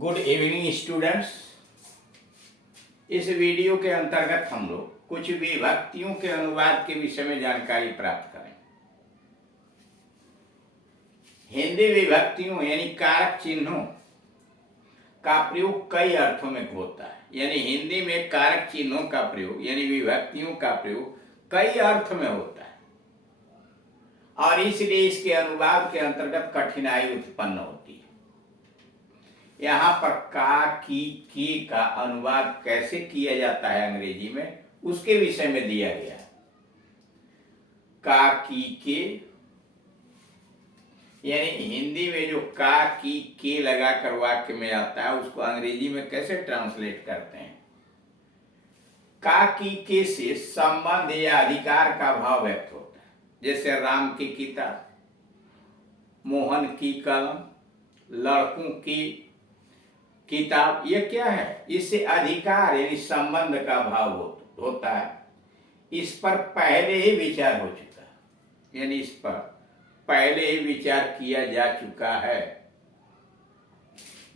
Good evening students. इस video के अंतर्गत हम लोग कुछ विभक्तियों के अनुवाद के विषय में जानकारी प्राप्त करें। हिंदी विभक्तियों यानी कारक चिन्हों का प्रयोग कई अर्थों में होता है। यानी हिंदी में कारक चिन्हों का प्रयोग यानी विभक्तियों का प्रयोग कई अर्थ में होता है और इसलिए इसके अनुवाद के अंतर्गत कठिनाई उत्पन्न होती है। यहाँ पर का, की, के का अनुवाद कैसे किया जाता है अंग्रेजी में, उसके विषय में दिया गया है। का, की, के यानी हिंदी में जो का, की, के लगाकर वाक्य में आता है उसको अंग्रेजी में कैसे ट्रांसलेट करते हैं। का, की, के से संबंध या अधिकार का भाव व्यक्त होता है। जैसे राम की किताब, मोहन की कलम, लड़कों की किताब, ये क्या है? इससे अधिकार यानी संबंध का भाव होता है। इस पर पहले ही विचार हो चुका है, यानी इस पर पहले ही विचार किया जा चुका है।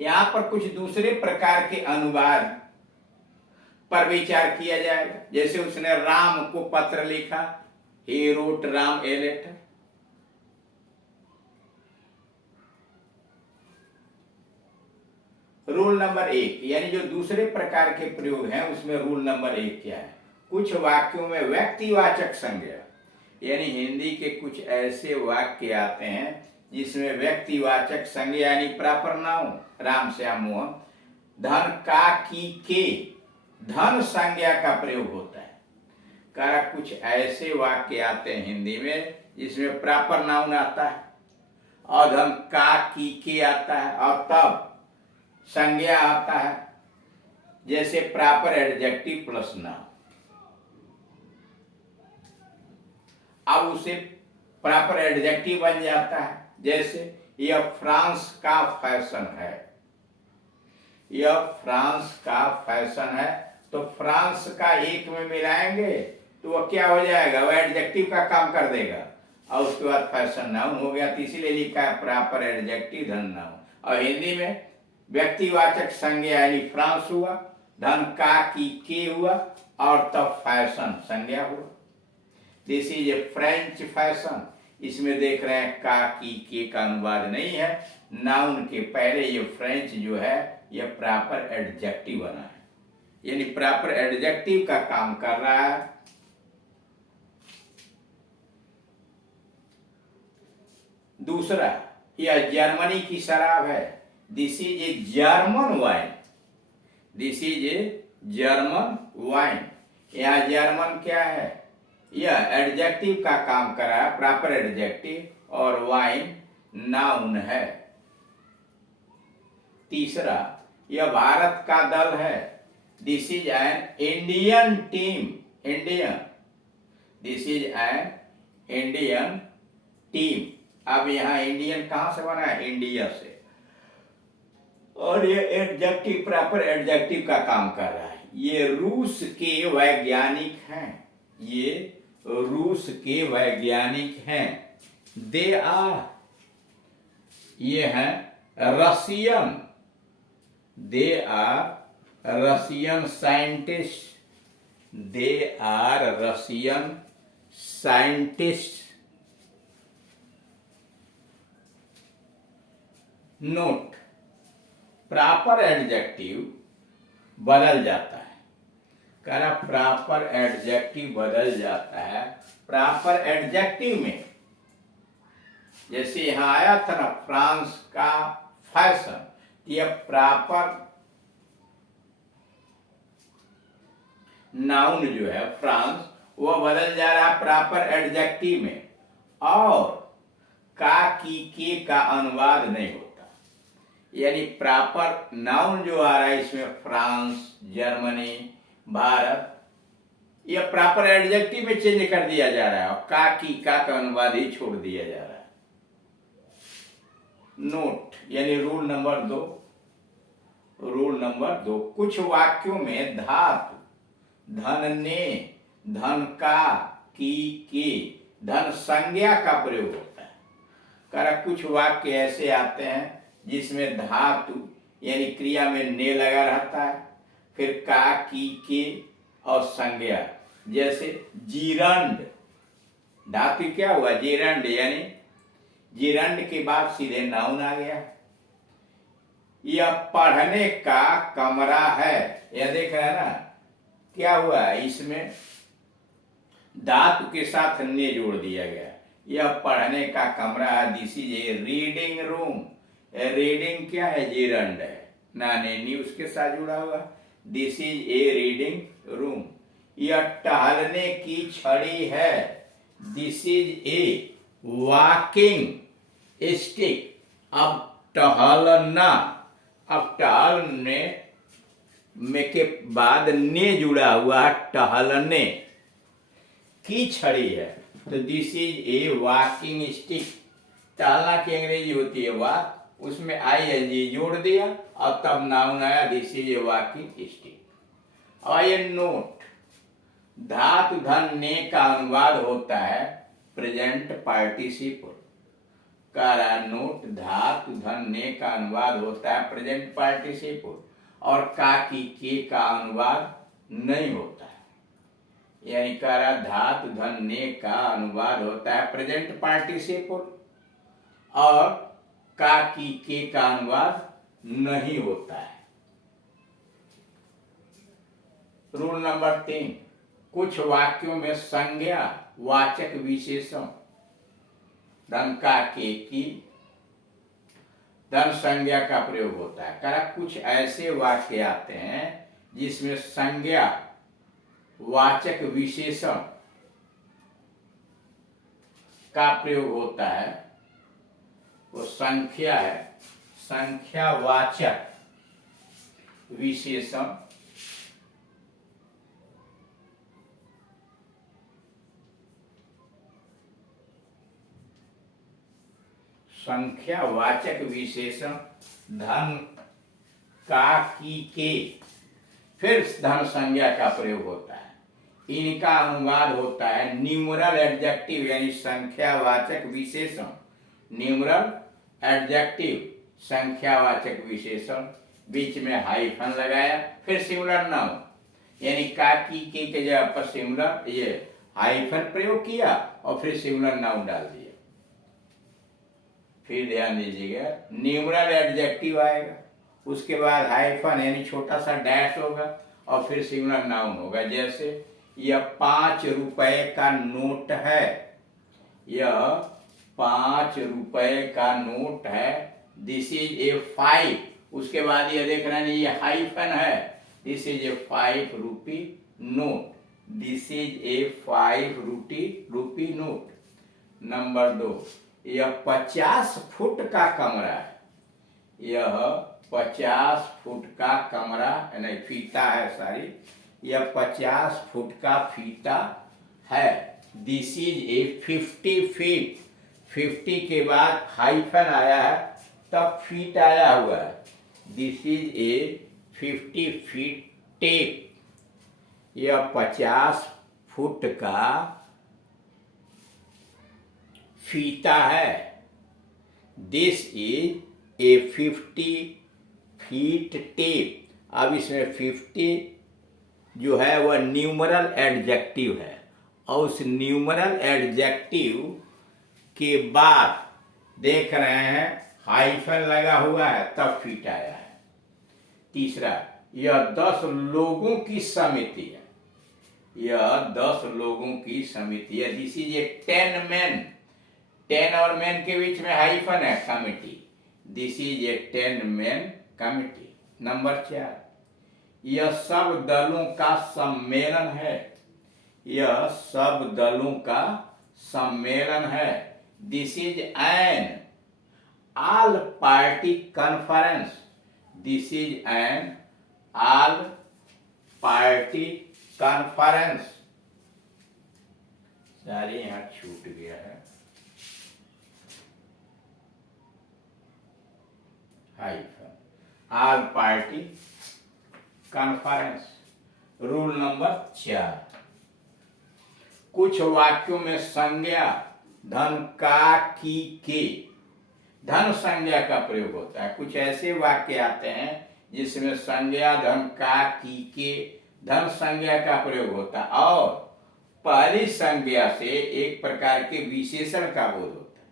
यहां पर कुछ दूसरे प्रकार के अनुवाद पर विचार किया जाएगा। जैसे उसने राम को पत्र लिखा, he wrote Ram a letter. Rule number 1 यानी जो दूसरे प्रकार के प्रयोग हैं उसमें रूल नंबर 1 क्या है? कुछ वाक्यों में व्यक्तिवाचक संज्ञा यानी हिंदी के कुछ ऐसे वाक्य आते हैं जिसमें व्यक्तिवाचक संज्ञा यानी प्रॉपर नाउन, राम श्याम मोहन, धन, का, की, के धन संज्ञा का प्रयोग होता है। कुछ ऐसे वाक्य आते हैं हिंदी में जिसमें प्रॉपर नाउन आता है और धन, का, की, के आता है और तब संज्ञा आता है, जैसे प्रॉपर एडजेक्टिव प्लस नाउन। अब उसे प्रॉपर एडजेक्टिव बन जाता है। जैसे यह फ्रांस का फैशन है, यह फ्रांस का फैशन है, तो फ्रांस का एक में मिलाएंगे तो वह क्या हो जाएगा? वह एडजेक्टिव का काम कर देगा और उसके बाद फैशन नाउन हो गया। तो इसीलिए लिखा है प्रॉपर एडजेक्टिव धन नाउन। और हिंदी में व्यक्तिवाचक संज्ञा यानी फ्रांस हुआ, धन, का, की, के हुआ और तब फैशन संज्ञा हुआ। This is A French fashion. इसमें देख रहे हैं का, की, के का अनुवाद नहीं है, नाउन के पहले ये फ्रेंच जो है यह प्रॉपर एडजेक्टिव बना है, यानी प्रॉपर एडजेक्टिव का काम कर रहा है। दूसरा, यह जर्मनी की शराब है। This is a German wine, this is a German wine. यह जर्मन क्या है? यह एडजेक्टिव का काम कर रहा है, प्रॉपर एडजेक्टिव, और वाइन नाउन है। तीसरा, यह भारत का दल है। This is an Indian team, Indian, this is an Indian team. अब यहां इंडियन कहां से बना है? इंडिया से। और ये एडजेक्टिव प्रॉपर एडजेक्टिव का काम कर रहा है। ये रूस के वैज्ञानिक हैं, ये रूस के वैज्ञानिक हैं। दे आर, ये हैं Russian, they are Russian scientist, they are Russian scientist. Note, proper adjective बदल जाता है। कह रहा प्रॉपर एडजेक्टिव बदल जाता है। प्रॉपर एडजेक्टिव में जैसे यहां आया था ना फ्रांस का फैशन, यह प्रॉपर नाउन जो है फ्रांस वह बदल जा रहा है प्रॉपर एडजेक्टिव में, और का, की, के का अनुवाद नहीं होता। यानी प्रॉपर नाउन जो आ रहा है इसमें फ्रांस, जर्मनी, भारत, यह प्रॉपर एडजेक्टिव में चेंज कर दिया जा रहा है और का, की, का अनुवाद ही छोड़ दिया जा रहा है। नोट यानी रूल नंबर 2, रूल नंबर 2, कुछ वाक्यों में धातु धन, ने, धन, का, की, के धन संज्ञा का प्रयोग होता है। कुछ वाक्य ऐसे आते हैं जिसमें धातु यानी क्रिया में ने लगा रहता है। फिर का, की, के और संज्ञा, जैसे जीरंड, धातु क्या हुआ जीरंड, यानी जीरंड के बाद सीधे नाउन आ गया। यह पढ़ने का कमरा है, यह देख रहे हैं ना क्या हुआ है, इसमें धातु के साथ ने जोड़ दिया गया। यह पढ़ने का कमरा है, this is A reading room. Reading क्या है, जीरंड है, नाने नी उसके साथ जुड़ा हुआ, this is A reading room. यह टहलने की छड़ी है, this is A walking stick. अब टहलना, अब टहलने में के बाद ने जुड़ा हुआ है, टहलने की छड़ी है, तो this is A walking stick. टहलना की अंग्रेजी होती है वॉक, उसमें ING जोड़ दिया और तब नाउन आया, this is A walking stick. और ये नोट, धातु धन ने का अनुवाद होता है प्रेजेंट पार्टिसिपल। कह नोट, धातु धन ने का अनुवाद होता है प्रेजेंट पार्टिसिपल, और का की के का अनुवाद नहीं होता है। यानी कह रहा धातु धन ने का अनुवाद होता है प्रेजेंट पार्टिसिपल और का की के का अनुवाद नहीं होता है। रूल नंबर 3, कुछ वाक्यों में संज्ञा वाचक विशेषण धन का के की धन संज्ञा का प्रयोग होता है। कह कुछ ऐसे वाक्य आते हैं जिसमें संज्ञा वाचक विशेषण का प्रयोग होता है, वो संख्या है, संख्यावाचक विशेषण संख्यावाचक विशेषण धन का की के, फिर धन संज्ञा का प्रयोग होता है। इनका अनुवाद होता है न्यूमरल एडजेक्टिव, यानी संख्यावाचक विशेषण, न्यूमरल एडजेक्टिव संख्यावाचक विशेषण, बीच में हाइफन लगाया, फिर सिंगुलर नाउन, यानी का की के जगह पर सिंगुलर ये हाइफन प्रयोग किया और फिर सिंगुलर नाउन डाल दिया। फिर ध्यान दीजिएगा, न्यूमरल एडजेक्टिव आएगा, उसके बाद हाइफन यानी छोटा सा डैश होगा और फिर सिंगुलर नाउन होगा। जैसे यह 5 रुपए का नोट है, यह 5 रुपए का नोट है, दिस इज ए 5, उसके बाद यह देख रहे हैं ये हाइफन है, this is A 5 rupee note, this is A 5 rupee note. Number 2, यह 50 फुट का कमरा है, यह 50 फुट का कमरा नहीं फीता है, सॉरी, यह 50 फुट का फीता है, दिस इज ए 50 फीट, 50 के बाद हाइफन आया है तब फीट आया हुआ है, this is A 50 feet tape. यह 50 फुट का फीता है, this is A 50 feet tape. अब इसमें 50 जो है वह न्यूमरल एडजेक्टिव है और उस न्यूमरल एडजेक्टिव के बाद देख रहे हैं हाइफन लगा हुआ है तब फीट आया है। तीसरा, यह 10 लोगों की समिति है, यह 10 लोगों की समिति है, दिस इज ए 10 मैन, 10 और मैन के बीच में हाइफन है, committee, this is A 10 man committee. Number 4, यह सब दलों का सम्मेलन है, यह सब दलों का सम्मेलन है, this is an all party conference, this is an all party conference. सारे यहां छूट गया है, hyphen, all party conference. Rule number 4, कुछ वाक्यों में संज्ञा धन का की के धन संज्ञा का प्रयोग होता है। कुछ ऐसे वाक्य आते हैं जिसमें संज्ञा धन का, की, के, धन संज्ञा का प्रयोग होता है और पहली संज्ञा से एक प्रकार के विशेषण का बोध होता है।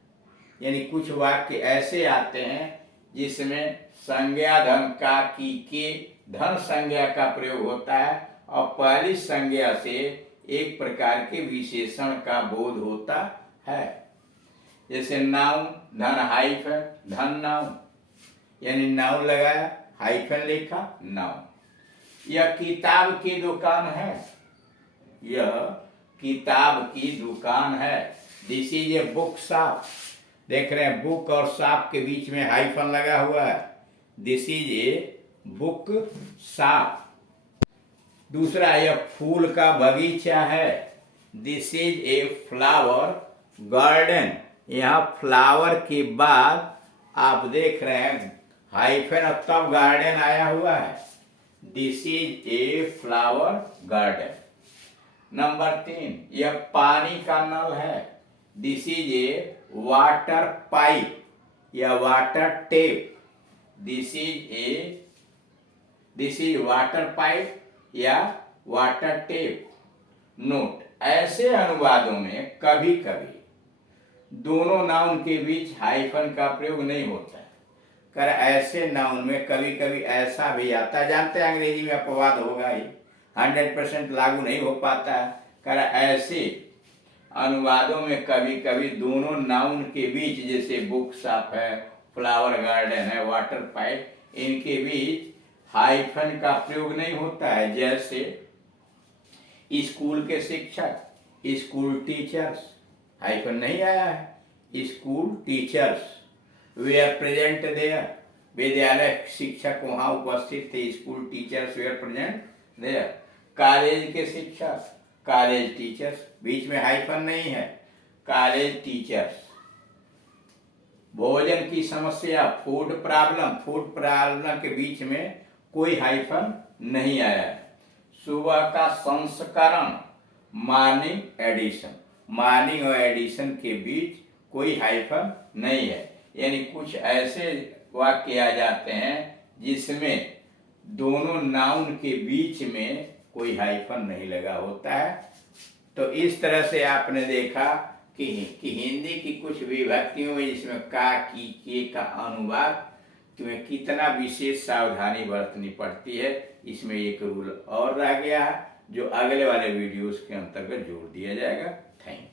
यानी कुछ वाक्य ऐसे आते हैं जिसमें संज्ञा धन का, की, के, धन संज्ञा का प्रयोग होता है और पहली संज्ञा से एक प्रकार के विशेषण का बोध होता है। जैसे नाउन, धन हाइफन, धन नाउन, यानी नाउन लगाया, हाइफन लिखा, नाउन। यह किताब की दुकान है, यह किताब की दुकान है। This is a book shop. देख रहे हैं बुक और शॉप के बीच में हाइफन लगा हुआ है। This is a book shop. दूसरा, यह फूल का बगीचा है। This is a flower garden. यहाँ फ्लावर के बाद आप देख रहे हैं हाइफन और तब गार्डन आया हुआ है। This is a flower garden. Number 3, यह पानी का नल है। This is a water pipe या water tap. This is water pipe या वाटर टेप। नोट, ऐसे अनुवादों में कभी कभी दोनों नाउन के बीच हाइफन का प्रयोग नहीं होता है। कर ऐसे नाउन में कभी कभी ऐसा भी आता है, जानते हैं अंग्रेजी में अपवाद होगा ही, 100% लागू नहीं हो पाता है। कर ऐसे अनुवादों में कभी कभी दोनों नाउन के बीच, जैसे बुक शॉप है, फ्लावर गार्डन है, वाटर पाइप, इनके बीच हाइफन का प्रयोग नहीं होता है। जैसे स्कूल के शिक्षक, स्कूल टीचर्स, हाइफन नहीं आया है। School teachers were present there, विद्यालय शिक्षक वहां उपस्थित थे। School teachers were present there. College के शिक्षक, कॉलेज टीचर्स, बीच में हाइफन नहीं है, कॉलेज टीचर्स। भोजन की समस्या, फूड प्रॉब्लम, फूड प्रॉब्लम के बीच में कोई हाइफन नहीं आया है। सुबह का संस्करण, मॉर्निंग एडिशन, मॉर्निंग और एडिशन के बीच कोई हाइफन नहीं है। यानी कुछ ऐसे वाक्य आ जाते हैं जिसमें दोनों नाउन के बीच में कोई हाइफन नहीं लगा होता है। तो इस तरह से आपने देखा कि हिंदी की कुछ विभक्तियों में जिसमें का, की, के का अनुवाद तुम्हें कितना विशेष सावधानी बरतनी पड़ती है, इसमें एक रूल और रह गया है जो अगले वाले वीडियोस के अंतर्गत जोड़ दिया जाएगा। Thank you.